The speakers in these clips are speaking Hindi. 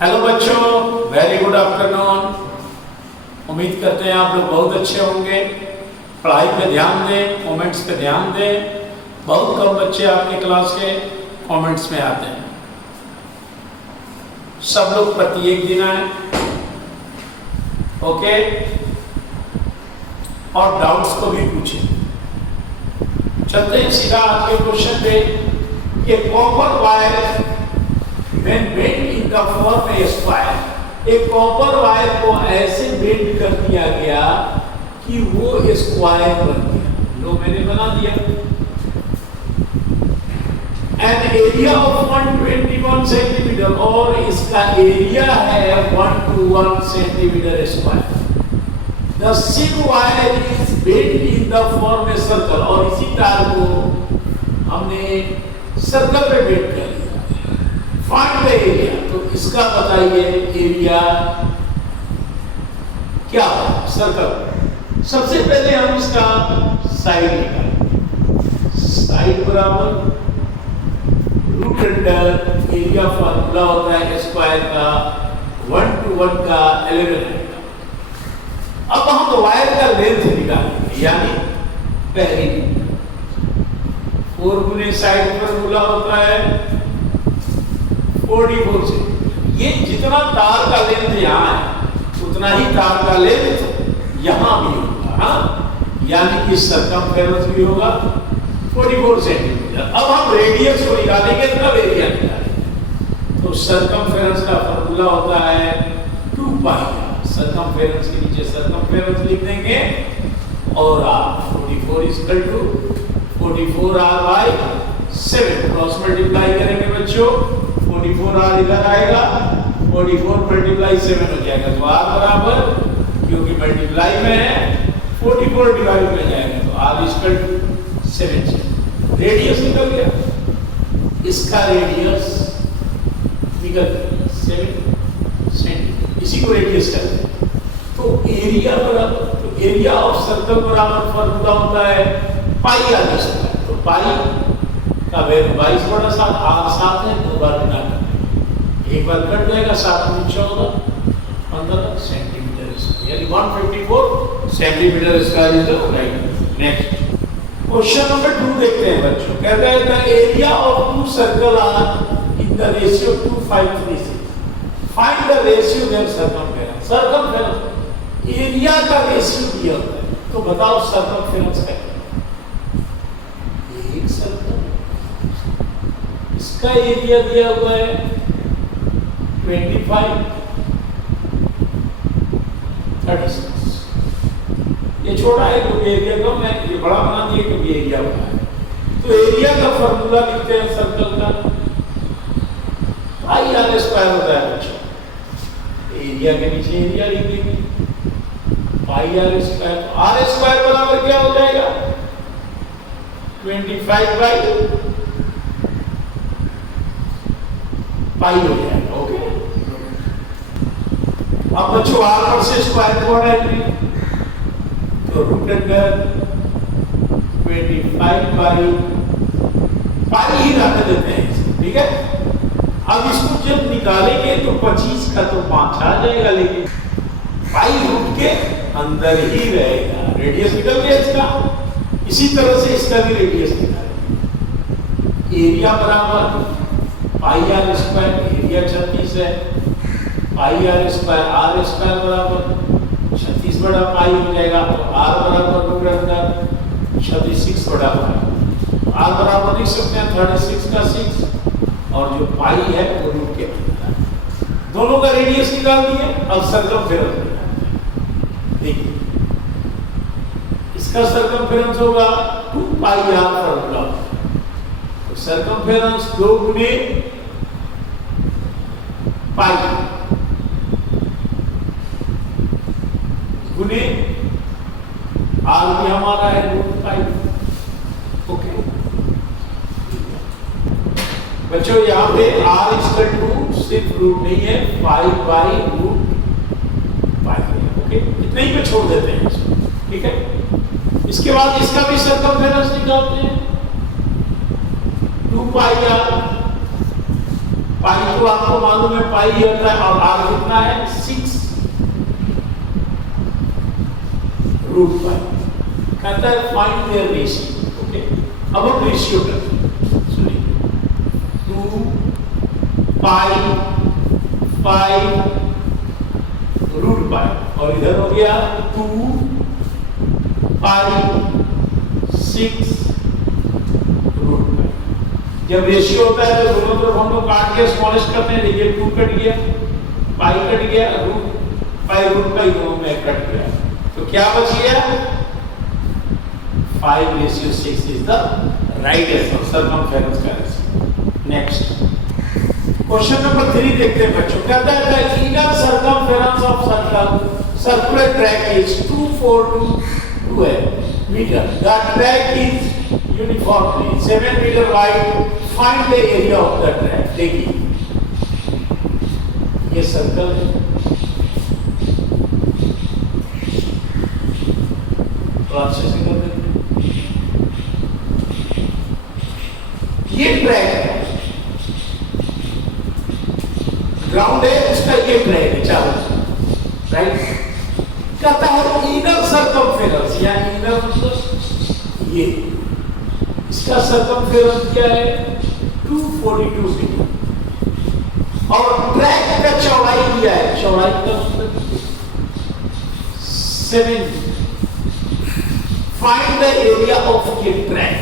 हेलो बच्चों, वेरी गुड आफ्टरनून। उम्मीद करते हैं आप लोग बहुत अच्छे होंगे। पढ़ाई पे ध्यान दें, कमेंट्स पे ध्यान दें। बहुत कम बच्चे आपके क्लास के कमेंट्स में आते हैं। सब लोग प्रत्येक दिन आए, ओके? और डाउट्स को भी पूछें। चलते हैं सीधा आपके क्वेश्चन पे कि copper wire when bent in the form a square, एक कॉपर वायर को ऐसे बेंड कर दिया गया कि वो स्क्वायर बन गया। लो मैंने बना दिया। An area of 121 सेंटीमीटर और इसका एरिया है 121 centimetre square. The thin wire is bent in the form a circle और इसी तार को हमने सर्कल पे बेंड कर दिया। फाइंड द एरिया, तो इसका बताइए एरिया क्या है सर्कल। सबसे पहले हम इसका साइड निकालेंगे। साइड बराबर रूट अंडर एरिया फॉर्मूला होता है स्क्वायर का 1 to 1 का 11 है। अब हम वायर का लेंथ निकालेंगे, यानी पहली 4 गुने साइड फॉर्मूला होता है 44 से। ये जितना तार का लेंथ यहाँ है उतना ही तार का लेंथ यहाँ भी होगा, हाँ? यानी कि सर्कमफेरेंस भी होगा 44 सेंटीमीटर। अब हम रेडियस को निकालेंगे तब एरिया निकालेंगे। तो सर्कमफेरेंस का फॉर्मूला होता है 2 पाई। सर्कमफेरेंस के नीचे सर्कमफेरेंस लिख देंगे और आप 44 equal to 44r/7 cross multiply करेंगे बच्चों। 44r इधर आएगा, 44 मल्टीप्लाई 7 हो जाएगा, तो r बराबर, क्योंकि मल्टीप्लाई में है 44 डिवाइड में जाएगा तो r इक्वल टू 7। रेडियस निकल गया, इसका रेडियस निकल गया 7 सेंटीमीटर। इसी को रेडियस कहते हैं। तो एरिया बराबर, तो एरिया ऑफ सर्कल बराबर फॉर्मूला होता है पाई आर स्क्वायर। तो पाई का वैल्यू 22/7, r 7 है, 2 बार गुना करेंगे, एक बार कट जाएगा, 7 में 14 15 सेंटीमीटर स्क्वायर, यानी 154 centimetre square is the right. Next question number 2 देखते हैं बच्चों। कहता है the area of 2 circle are in the ratio 2536। Find the ratio their circumference. Circumference area का रेशियो दिया होता है, तो बताओ सर्कमफेरेंस का एक सर्कल, इसका एरिया दिया हुआ है 25 36। ये छोटा है क्योंकि एरिया कम है, ये बड़ा बना दिया क्योंकि एरिया बड़ा है। तो एरिया का फॉर्मूला लिखते हैं सर्कल का पाई आर स्क्वायर होता है बच्चों। एरिया के नीचे एरिया लिख देंगे पाई आर स्क्वायर। आर स्क्वायर बराबर क्या हो जाएगा 25 पाई हो जाएगा, ओके? अब बच्चों r पर से स्क्वायर को हटाएंगे तो रूट अंडर 25 पाई ही रहने देते हैं, ठीक है? अब इसको जब निकालेंगे तो 25 का तो 5 आ जाएगा, लेकिन पाई रूट के अंदर ही रहेगा। रेडियस निकल गया इसका। इसी तरह से इसका भी रेडियस निकालेंगे। एरिया बराबर पाई आर स्क्वायर, एरिया 36 है, पाई आर स्क्वायर, आर स्क्वायर बराबर 36 बड़ा पाई हो जाएगा, तो आर बराबर रूट अंडर 36 बड़ा पाई। आर बराबर लिख सकते हैं 36 का 6 और जो पाई है वो रूट के अंदर। दोनों का रेडियस निकाल दिए। अब सर्कमफेरेंस निकालते हैं। देखिए इसका सर्कमफेरेंस होगा 2 पाई आर फॉर्मूला। तो सर्कमफेरेंस 2 गुने पाई गुने आर भी हमारा है रूट पाई, ओके? बच्चों यहाँ पे आर इक्वल टू सिर्फ रूट नहीं है, pi by root pi, okay? इतने ही पे छोड़ देते हैं इसको, ठीक है? इसके बाद इसका भी सर्कमफेरेंस निकालते हैं 2 पाई आर पाई तो आपको मालूम है पाई होता है, और आर कितना है 6 रूट पाई। कहता है फाइंड देयर रेशियो। ओके, अब हम रेशियो करते हैं, सुनिए 2 पाई 5 रूट पाई, और इधर हो गया 2 पाई 6 रूट पाई। जब रेशियो होता है तो दोनों तरफ हम लोग काट के स्मॉलेस्ट करते हैं। देखिए 2 कट गया, पाई कट गया, रूट पाई दोनों में कट गया, तो क्या बच गया 5:6 is the right answer, circumference का रेशियो। नेक्स्ट क्वेश्चन नंबर 3 देखते हैं बच्चों। कहता है the inner circumference of circular track is 242 metre. The track is uniformly 7 metre wide. Find the area of the track. देखिए ये सर्कल है, तो अच्छे से कर देते हैं। ये ट्रैक है, ग्राउंड है, इसका ये ट्रैक है चारों, राइट। कहता है इनर सर्कमफेरेंस, यानी इनर मतलब ये, इसका सर्कमफेरेंस क्या है 242 मीटर, और ट्रैक का चौड़ाई दिया है, चौड़ाई का मतलब 7। फाइंड द एरिया ऑफ ये ट्रैक।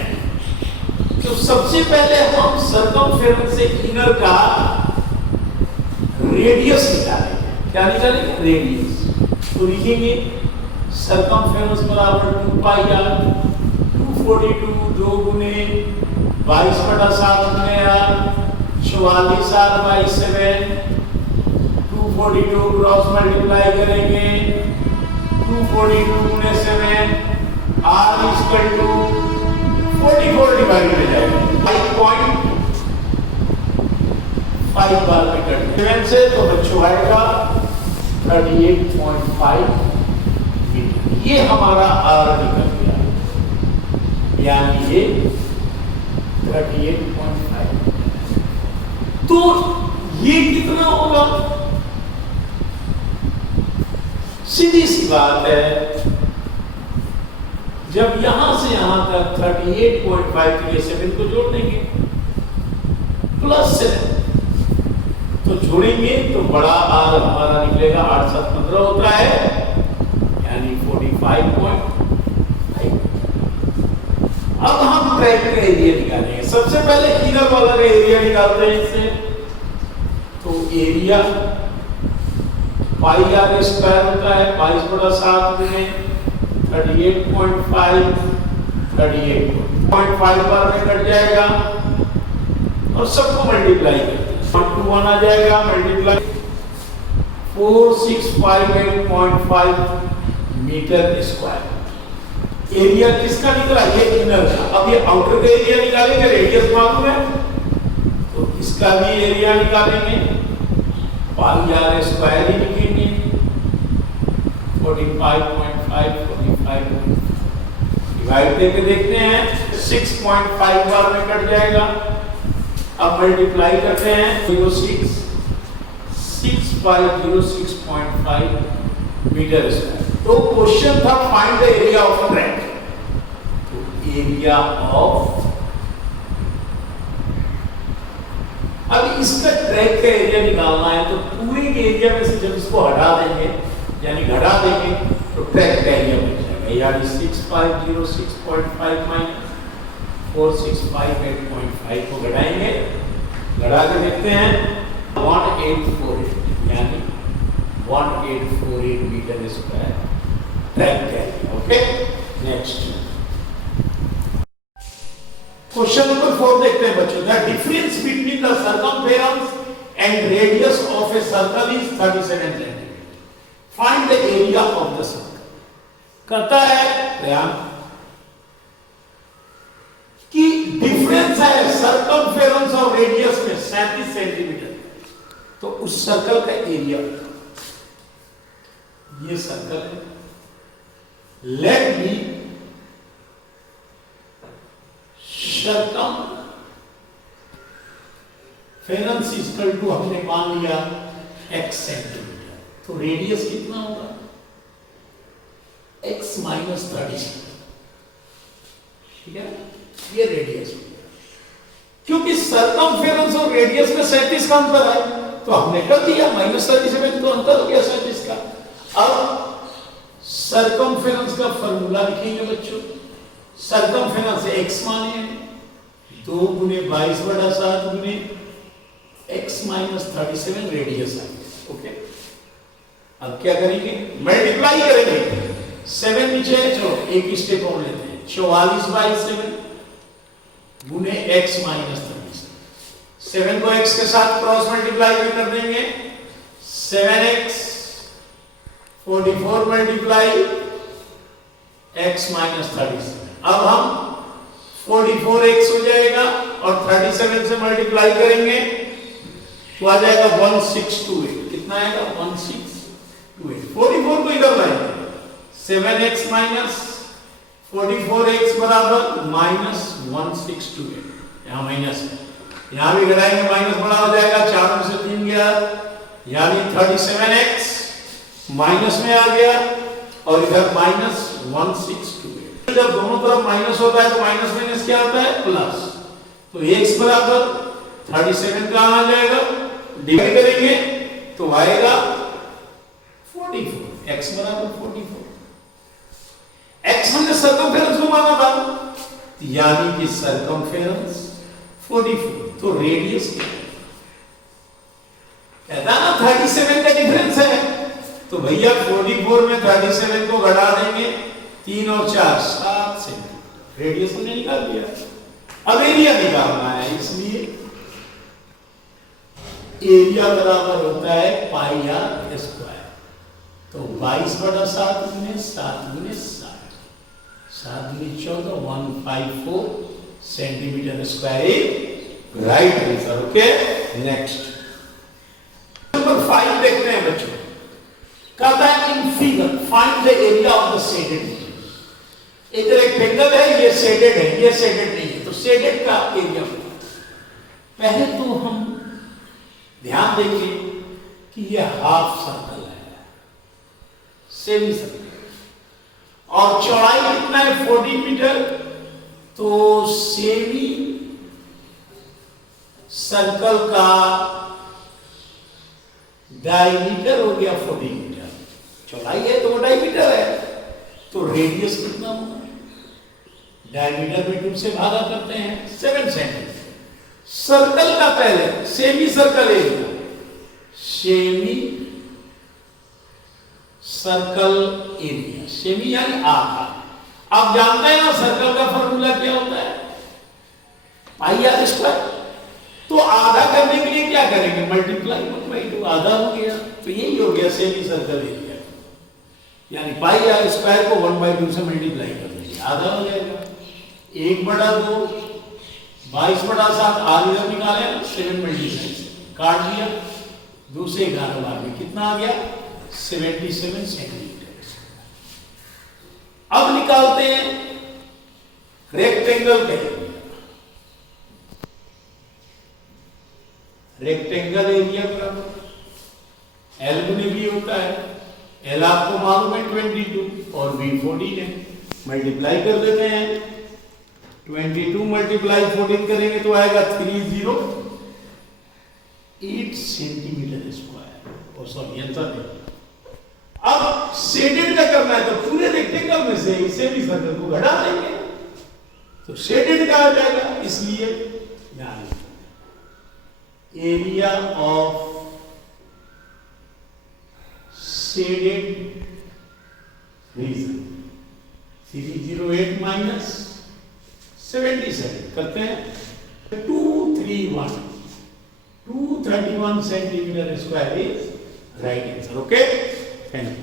तो सबसे पहले हम सर्कमफेरेंस से इनर का रेडियस निकालेंगे। क्या निकालेंगे? रेडियस। तो लिखेंगे सर्कमफेरेंस बराबर 2 पाई आर, 242 2 गुने 22/7 गुने r, 44 r by 7, 242 cross multiply करेंगे, 242 गुने 7 आर इक्वल टू 44 डिवाइड हो जाएगा 5.5 बार में कट 7 से, तो बच्चों आएगा 38.5 मीटर। ये हमारा आर निकल गया, यानी ये 38.5। तो ये कितना होगा? सीधी सी बात है, जब यहां से यहां तक 38.5 के लिए 7 को जोड़ देंगे प्लस 7, तो जोड़ेंगे तो बड़ा आर हमारा निकलेगा 8 7 15 होता है, यानी 45.5। अब हम ट्रैक का एरिया निकालेंगे। सबसे पहले इनर वाला का एरिया निकालते हैं इससे। तो एरिया पाई आर स्क्वायर होता है 22/7 में 38.5 38.5 बार में कट जाएगा, और सबको मल्टीप्लाई करते हैं, 1 to 1 आ जाएगा, मल्टीप्लाई 4658.5 मीटर स्क्वायर। एरिया किसका निकला? ये इनर का। अब ये आउटर का एरिया निकालेंगे, रेडियस मालूम है, तो इसका भी एरिया निकालेंगे, पाई आर स्क्वायर ही लिखेंगे, 45.5 डिवाइड करके देखते हैं, 6.5 बार में कट जाएगा। अब मल्टीप्लाई करते हैं, 6,506.5 मीटर स्क्वायर। तो क्वेश्चन था find the area of track. तो एरिया ऑफ, अब इसका ट्रैक का एरिया निकालना है, तो पूरे के एरिया में से जब इसको हटा देंगे, यानी घटा देंगे, तो ट्रैक का एरिया बन जाएगा, यानी 6506.5 माइनस 4658.5 को घटाएंगे, घटा के देखते हैं 1848, यानी 1848 मीटर स्क्वायर ट्रैक का area. Okay, next question number 4 देखते हैं बच्चों। The difference between the circumference and radius of a circle is 37 centimetre. Find the area of the circle. कहता है कि डिफरेंस है सर्कमफेरेंस और रेडियस में 37 सेंटीमीटर, तो उस सर्कल का एरिया, ये सर्कल है, लेट मी फेरेंस इक्वल टू हमने मान लिया x सेंटीमीटर, तो रेडियस कितना होगा x माइनस 30, ठीक है, ये रेडियस हो गया। क्योंकि सरकमफेरेंस और रेडियस में 37 का अंतर है, तो हमने कर दिया -37, तो अंतर हो गया 37 का। अब सरकमफेरेंस का फॉर्मूला लिखेंगे बच्चों। सरकमफेरेंस x माने 2 गुने 22/7 गुने x माइनस 37 रेडियस आएगा। ओके, अब क्या करेंगे, मल्टीप्लाई करेंगे। 7 नीचे है, चलो एक स्टेप और लेते हैं। 44/7 गुने x माइनस 37। 7 को x के साथ क्रॉस मल्टीप्लाई भी कर देंगे। 7x 44 multiply x minus 37। अब हम 44x हो जाएगा और 37 से मल्टीप्लाई करेंगे तो आ जाएगा 1628। कितना आएगा 1628। 44 को इधर लाएंगे, 7x माइनस 44x बराबर माइनस 1628। यहाँ माइनस है, यहाँ भी घटाएंगे माइनस बड़ा हो जाएगा, 4 में से 3 गया, यानी 37x माइनस में आ गया और इधर माइनस 1628। जब दोनों तरफ माइनस होता है तो माइनस माइनस क्या होता है, प्लस। तो x बराबर 37 कहाँ आ जाएगा, डिवाइड करेंगे तो आएगा 44। x बराबर 44। x हमने सरकमफेरेंस को माना था, यानी कि सरकमफेरेंस 44। तो रेडियस कहता ना 37 का डिफरेंस है, तो भैया 44 में 37 को घटा देंगे, 3 और 4 7 सेंटीमीटर। रेडियस हमने निकाल दिया। अब एरिया निकालना है, इसलिए एरिया बराबर होता है पाई आर स्क्वायर। तो 22/7 गुने 7 गुने 7, 7 गुने 14, 154 centimetre square is right answer. Okay, next number 5 देखते हैं बच्चों। कहता है in figure find the area of the shaded. एक रेक्टेंगल है, ये शेडेड है, ये शेडेड नहीं है, तो शेडेड का एरिया पहले तो हम ध्यान देंगे कि ये हाफ सर्कल है, सेमी सर्कल, और चौड़ाई कितना है 40 मीटर। तो सेमी सर्कल का डायमीटर हो गया 40 मीटर, चौड़ाई है तो 2.5 मीटर है, तो रेडियस कितना होगा, डायमीटर में 2 से भागा करते हैं 7 सेंटीमीटर। सर्कल का पहले semi circle area, semi circle area, semi यानी आधा। आप जानते हैं ना सर्कल का फॉर्मूला क्या होता है, पाई आर स्क्वायर। तो आधा करने के लिए क्या करेंगे, मल्टीप्लाई 1/2, आधा हो गया, तो यही हो गया सेमी सर्कल एरिया, यानी पाई आर स्क्वायर को 1/2 से मल्टीप्लाई कर दीजिए, आधा हो जाएगा। 1/2 22/7, आर इधर निकाले 7 मल्टीप्लाई काट दिया, 2 से 11 बार में कितना आ गया 77 सेंटीमीटर। अब निकालते हैं रेक्टेंगल का एरिया। रेक्टेंगल एरिया बराबर एल गुने बी होता है। एल आपको मालूम है 22 और बी 14 है, मल्टीप्लाई कर देते हैं। 22 मल्टीप्लाई 14 करेंगे तो आएगा 308 सेंटीमीटर स्क्वायर। सॉरी आंसर नहीं। अब शेडेड का करना है तो पूरे रेक्टेंगल में से इसे भी सर्कल को घटा देंगे तो शेडेड का आ जाएगा, इसलिए यहां area of shaded region 308 minus 77 करते हैं 231 centimetre square is right answer. Okay, thank you.